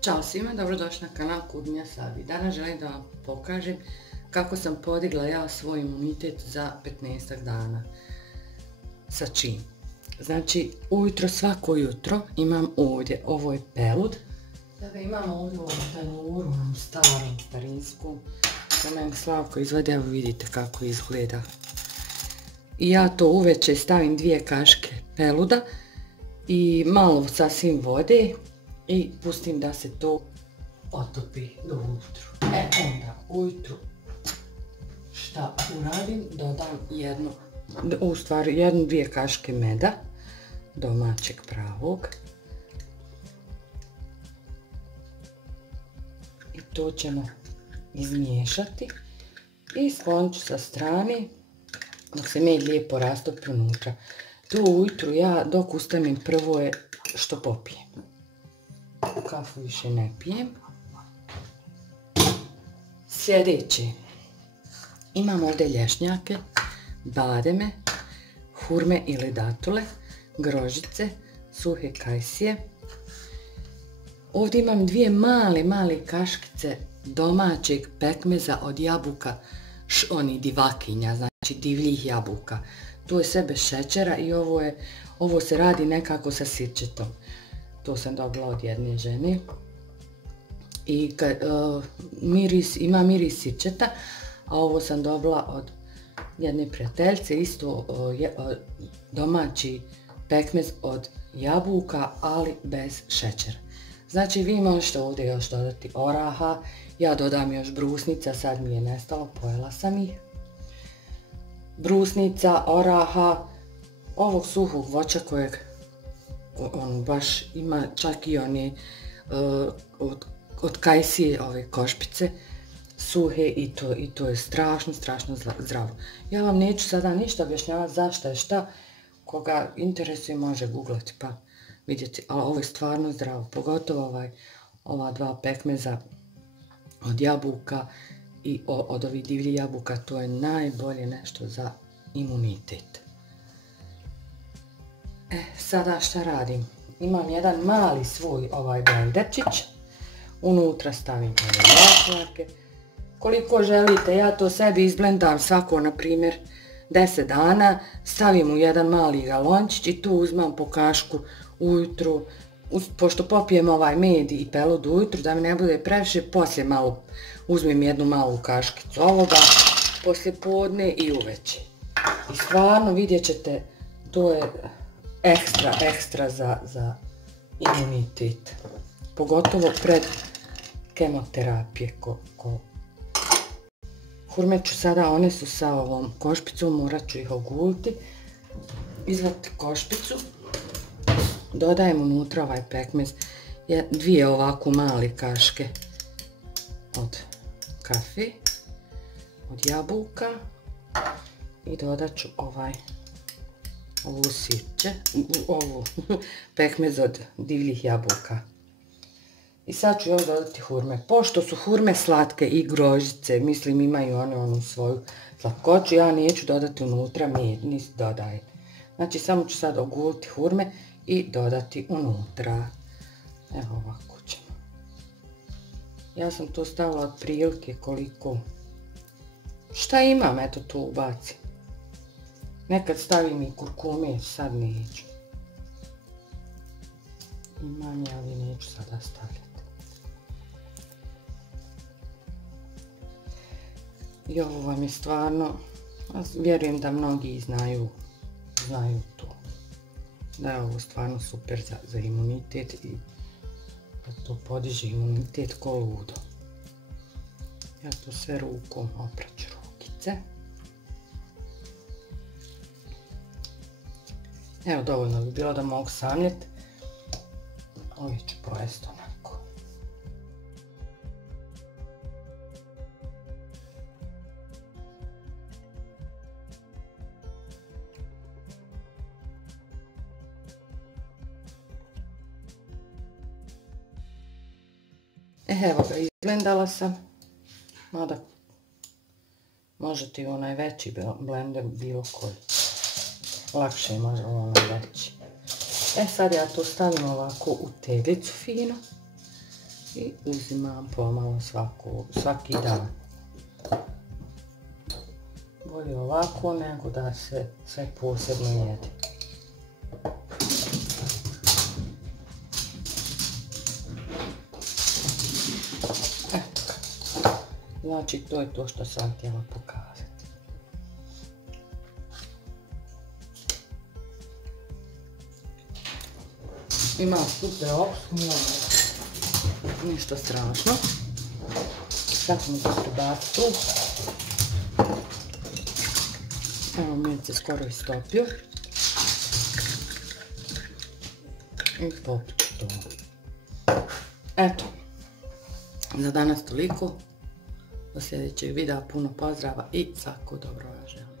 Ćao svima, dobrodošli na kanal Kuhinja Sabi. Danas želim da vam pokažem kako sam podigla ja svoj imunitet za 15 dana. Sa čim? Znači, ujutro, svako jutro imam ovdje, ovo je pelud. Da ga imam ovdje u ovom tanjuru, onom starom, starinskom. Da meni Slavko izvede, evo vidite kako izgleda. I ja to uveče stavim 2 kaške peluda i malo sasvim vode. I pustim da se to otopi do ujutru. Onda ujutru šta uradim? Dodam jednu, 2 kaške meda, domaćeg pravog. I to ćemo izmiješati i sklonit ću sa strane dok se med lijepo rastopi unutra. Tu ujutru ja dok ustanem prvo je što popijem. Kafu više ne pijem. Sljedeće, imam ovdje lješnjake, bademe, hurme ili datule, grožice, suhe kajsije. Ovdje imam 2 male kaškice domaćeg pekmeza od jabuka, oni divakinja, znači divljih jabuka. To je sve bez šećera i ovo se radi nekako sa sirćetom. To sam dobila od jedne žene i ima miris sirćeta, a ovo sam dobila od jedne prijateljice, isto domaći pekmez od jabuka, ali bez šećera. Znači vi možete ovdje još dodati oraha, ja dodam još brusnica, sad mi je nestalo, pojela sam ih. Brusnica, oraha, ovog suhog voća kojeg on baš ima, čak i one od kajsije ove košpice suhe i to je strašno zdravo. Ja vam neću sada ništa objašnjavati zašto je šta, koga interesuje može googlati pa vidjeti, ali ovo je stvarno zdravo, pogotovo ova 2 pekmeza od jabuka i od ovih divljih jabuka, to je najbolje nešto za imunitet. Sada šta radim? Imam jedan mali svoj blenderčić, unutra stavim ove lješnjake. Koliko želite, ja to sebi izblendam svako, na primjer, 10 dana, stavim u jedan mali galončić i tu uzmem po kašku ujutru, pošto popijem ovaj med i pelud ujutru, da mi ne bude previše, poslije malo uzmem jednu malu kaškicu ovoga, poslije podne i uveče. I stvarno vidjet ćete, to je ekstra za imunitet, pogotovo pred kemoterapije. Hurme ću sada, one su sa ovom košpicom, morat ću ih oguliti, izvati košpicu, dodajem unutra ovaj pekmez, 2 ovako male kaške od kafe, od jabuka i dodat ću ovu sirće, ovu pekmez od divljih jabuka. I sad ću još dodati hurme. Pošto su hurme slatke i grožice, mislim imaju one onu svoju slatkoću, ja neću dodati unutra med, nisi dodajem. Znači samo ću sad oguliti hurme i dodati unutra. Evo ovako ćemo. Ja sam to stavila otprilike koliko, šta imam, eto to ubacim. Nekad stavim i kurkume, sad neću. Imam ja, ali neću sada stavljati. I ovo vam je stvarno, vjerujem da mnogi znaju to. Da je ovo stvarno super za imunitet i da to podiže imunitet ko ludo. Ja to sve rukom opraću rukice. Evo, dovoljno bi bilo da mogu samljeti. Ovi ću pojesti onako. Evo ga, izblendala sam. Mada možete i onaj veći blender, bilo koji. Lakše može onaj veći. Sad ja to stavim ovako u teglicu fino. I uzimam pomalo svaki dan. Bolje ovako nego da se sve posebno jede. Eto. Znači to je to što sam htjela pokazati. Ima super okus, ništa strašno. Sad ćemo to prebaciti tu. Evo, med se skoro istopio. I popit ću to. Eto, za danas toliko. Do sljedećeg videa puno pozdrava i svako dobro vam želim.